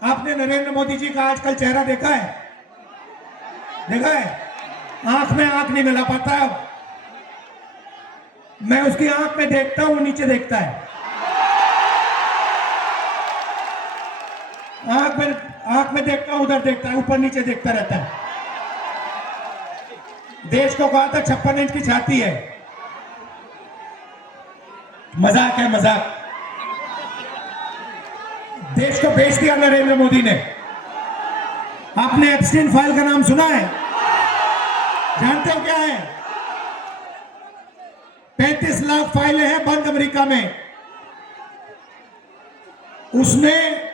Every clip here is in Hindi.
आपने नरेंद्र मोदी जी का आजकल चेहरा देखा है? देखा है? आंख में आंख नहीं मिला पाता अब। मैं उसकी आंख में देखता हूं, नीचे देखता है। आंख में देखता हूं, उधर देखता है, ऊपर नीचे देखता रहता है। देश को कहा था 56 इंच की छाती है। मजाक है, मजाक। देश को बेच दिया नरेंद्र मोदी ने। आपने एप्स्टीन फाइल का नाम सुना है? जानते हो क्या है? 35 लाख फाइलें हैं बंद अमेरिका में। उसमें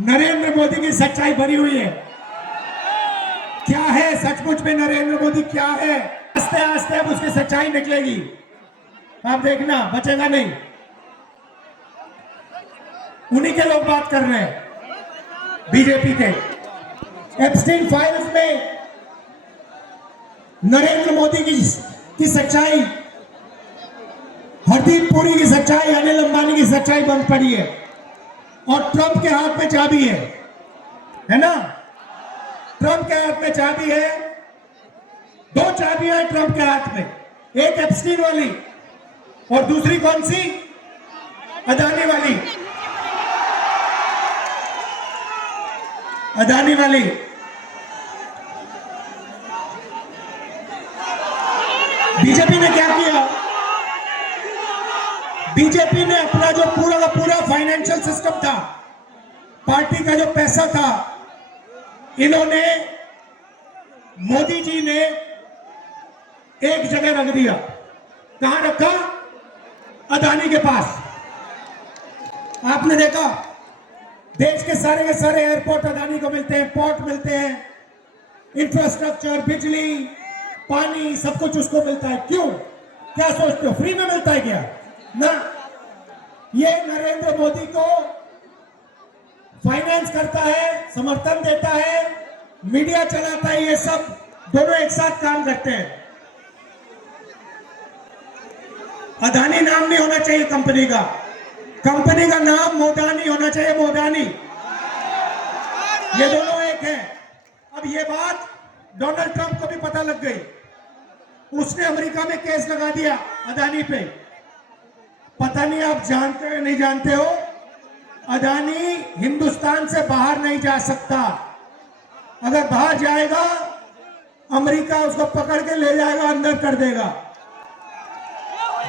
नरेंद्र मोदी की सच्चाई भरी हुई है। क्या है सचमुच में नरेंद्र मोदी क्या है? आस्ते आस्ते अब उसकी सच्चाई निकलेगी। आप देखना, बचेगा नहीं। उन्हीं के लोग बात कर रहे हैं, बीजेपी के। एप्स्टीन फाइल्स में नरेंद्र मोदी की सच्चाई, हरदीप पुरी की सच्चाई, अनिल अंबानी की सच्चाई बंद पड़ी है। और ट्रंप के हाथ में चाबी है ना? ट्रंप के हाथ में चाबी है। 2 चाबियां हैं ट्रंप के हाथ में, एक एप्स्टीन वाली और दूसरी कौन सी? अदानी वाली। अदानी वाली। बीजेपी ने क्या किया? बीजेपी ने अपना जो पूरा का पूरा फाइनेंशियल सिस्टम था, पार्टी का जो पैसा था, इन्होंने, मोदी जी ने एक जगह रख दिया। कहां रखा? अदानी के पास। आपने देखा देश के सारे एयरपोर्ट अदानी को मिलते हैं, पोर्ट मिलते हैं, इंफ्रास्ट्रक्चर, बिजली, पानी, सब कुछ उसको मिलता है। क्यों? क्या सोचते हो फ्री में मिलता है क्या? ना। ये नरेंद्र मोदी को फाइनेंस करता है, समर्थन देता है, मीडिया चलाता है। ये सब दोनों एक साथ काम करते हैं। अदानी नाम नहीं होना चाहिए कंपनी का। कंपनी का नाम मोदानी होना चाहिए, मोदानी। ये दोनों एक है। अब ये बात डोनाल्ड ट्रंप को भी पता लग गई। उसने अमेरिका में केस लगा दिया अदानी पे। पता नहीं आप जानते हो नहीं जानते हो, अदानी हिंदुस्तान से बाहर नहीं जा सकता। अगर बाहर जाएगा, अमेरिका उसको पकड़ के ले जाएगा, अंदर कर देगा।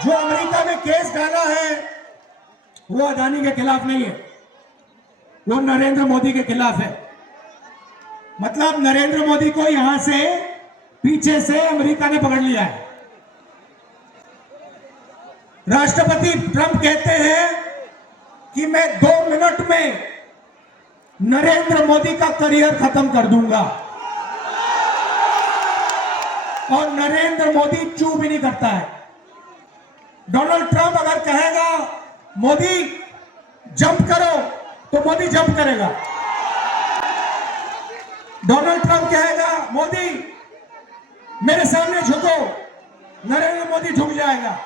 जो अमेरिका में केस डाला है वो अदानी के खिलाफ नहीं है, वो नरेंद्र मोदी के खिलाफ है। मतलब नरेंद्र मोदी को यहां से पीछे से अमेरिका ने पकड़ लिया है। राष्ट्रपति ट्रंप कहते हैं कि मैं 2 मिनट में नरेंद्र मोदी का करियर खत्म कर दूंगा। और नरेंद्र मोदी चू भी नहीं करता है। डोनाल्ड ट्रंप अगर कहेगा मोदी जंप करो, तो मोदी जंप करेगा। डोनाल्ड ट्रंप कहेगा मोदी मेरे सामने झुको, नरेंद्र मोदी झुक जाएगा।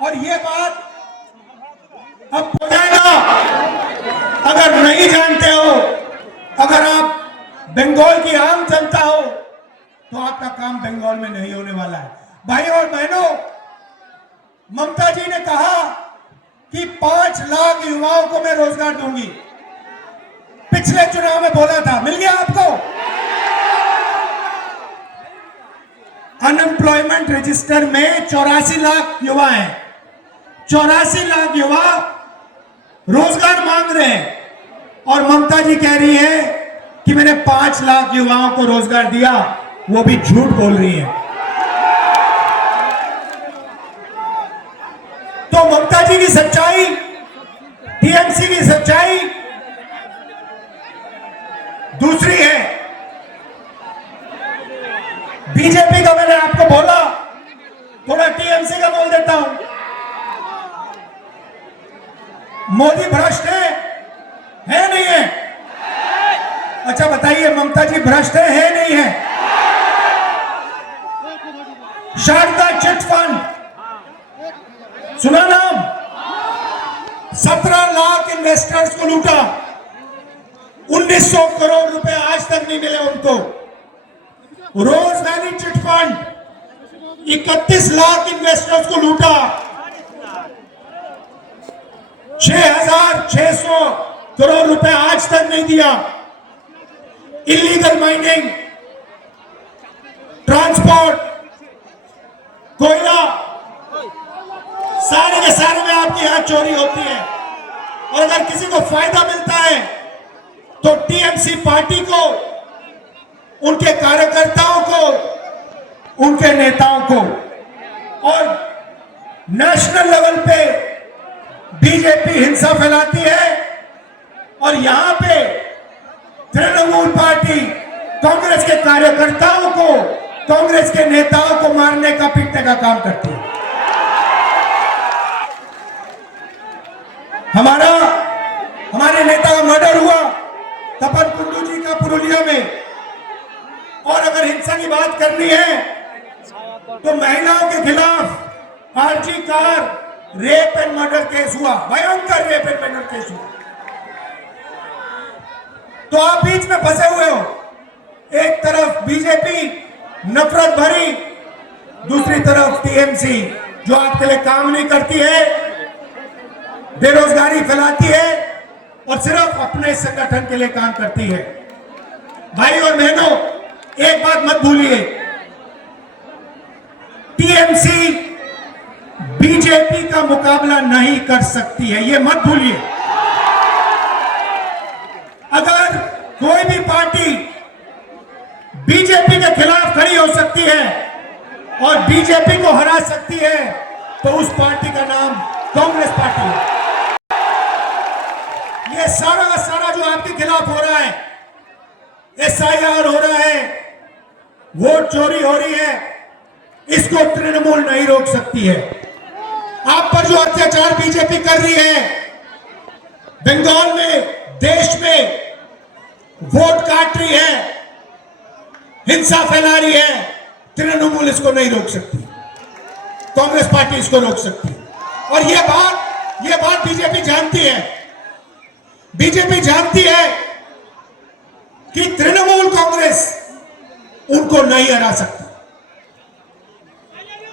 और ये बात अब हो जाएगा। अगर नहीं जानते हो, अगर आप बंगाल की आम जनता हो, तो आपका काम बंगाल में नहीं होने वाला है। भाइयों और बहनों, ममता जी ने कहा कि 5 लाख युवाओं को मैं रोजगार दूंगी। पिछले चुनाव में बोला था, मिल गया आपको? अनएम्प्लॉयमेंट रजिस्टर में 84 लाख युवा हैं। 84 लाख युवा रोजगार मांग रहे हैं। और ममता जी कह रही है कि मैंने 5 लाख युवाओं को रोजगार दिया। वो भी झूठ बोल रही है। तो ममता जी की सच्चाई, टीएमसी की सच्चाई दूसरी है। बीजेपी का मैंने आपको बोला, थोड़ा टीएमसी का बोल देता हूं। मोदी भ्रष्ट है नहीं है? अच्छा बताइए, ममता जी भ्रष्ट है नहीं है? शारदा चिट फंड सुना नाम? 17 लाख इन्वेस्टर्स को लूटा। 1900 करोड़ रुपए आज तक नहीं मिले उनको। Rose Valley chit fund 31 lakh investors को लूटा। 6,600 करोड़ रुपए आज तक नहीं दिया। इलीगल माइनिंग, ट्रांसपोर्ट, कोयला, सारे के सारे में आपकी यहां चोरी होती है। और अगर किसी को फायदा मिलता है तो टीएमसी पार्टी को, उनके कार्यकर्ताओं को, उनके नेताओं को। और नेशनल लेवल पे बीजेपी हिंसा फैलाती है और यहां पे तृणमूल पार्टी कांग्रेस के कार्यकर्ताओं को, कांग्रेस के नेताओं को मारने का, पीटने का काम करती है। हमारे नेता का मर्डर हुआ तपन कुंडू जी का पुरुलिया में। और अगर हिंसा की बात करनी है तो महिलाओं के खिलाफ RG Kar rape and murder case हुआ, भयंकर रेप एंड मर्डर केस हुआ। तो आप बीच में फंसे हुए हो। एक तरफ बीजेपी नफरत भरी, दूसरी तरफ टीएमसी जो आपके लिए काम नहीं करती है, बेरोजगारी फैलाती है और सिर्फ अपने संगठन के लिए काम करती है। भाई और बहनों, एक बात मत भूलिए, टीएमसी बीजेपी का मुकाबला नहीं कर सकती है, यह मत भूलिए। अगर कोई भी पार्टी बीजेपी के खिलाफ खड़ी हो सकती है और बीजेपी को हरा सकती है तो उस पार्टी का नाम कांग्रेस पार्टी है। ये सारा का सारा जो आपके खिलाफ हो रहा है, एसआईआर हो रहा है, वोट चोरी हो रही है, इसको तृणमूल नहीं रोक सकती है। आप पर जो अत्याचार बीजेपी कर रही है, बंगाल में, देश में वोट काट रही है, हिंसा फैला रही है, तृणमूल इसको नहीं रोक सकती, कांग्रेस पार्टी इसको रोक सकती। और ये बात बीजेपी जानती है। बीजेपी जानती है कि तृणमूल कांग्रेस उनको नहीं हरा सकती,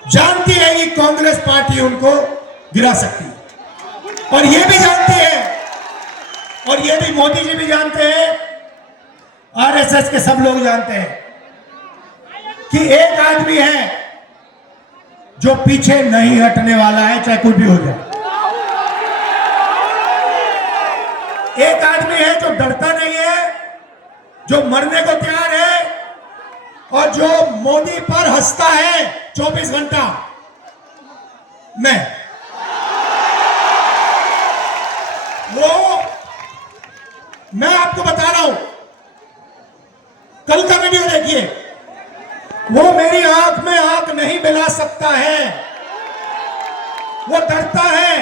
जानती है कि कांग्रेस पार्टी उनको गिरा सकती है। और ये भी जानती है, और ये भी मोदी जी भी जानते हैं, आरएसएस के सब लोग जानते हैं कि एक आदमी है जो पीछे नहीं हटने वाला है, चाहे कुछ भी हो जाए। एक आदमी है जो डरता नहीं है, जो मरने को तैयार है और जो मोदी पर हंसता है 24 घंटा। मैं आपको बता रहा हूं, कल का वीडियो देखिए, वो मेरी आंख में आंख नहीं मिला सकता है। वो डरता है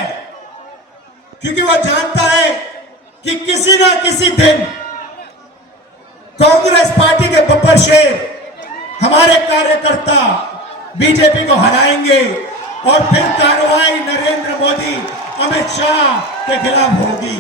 क्योंकि वो जानता है कि किसी ना किसी दिन कांग्रेस पार्टी के बब्बर शेर, हमारे कार्यकर्ता बीजेपी को हराएंगे और फिर कार्रवाई नरेंद्र मोदी, अमित शाह के खिलाफ होगी।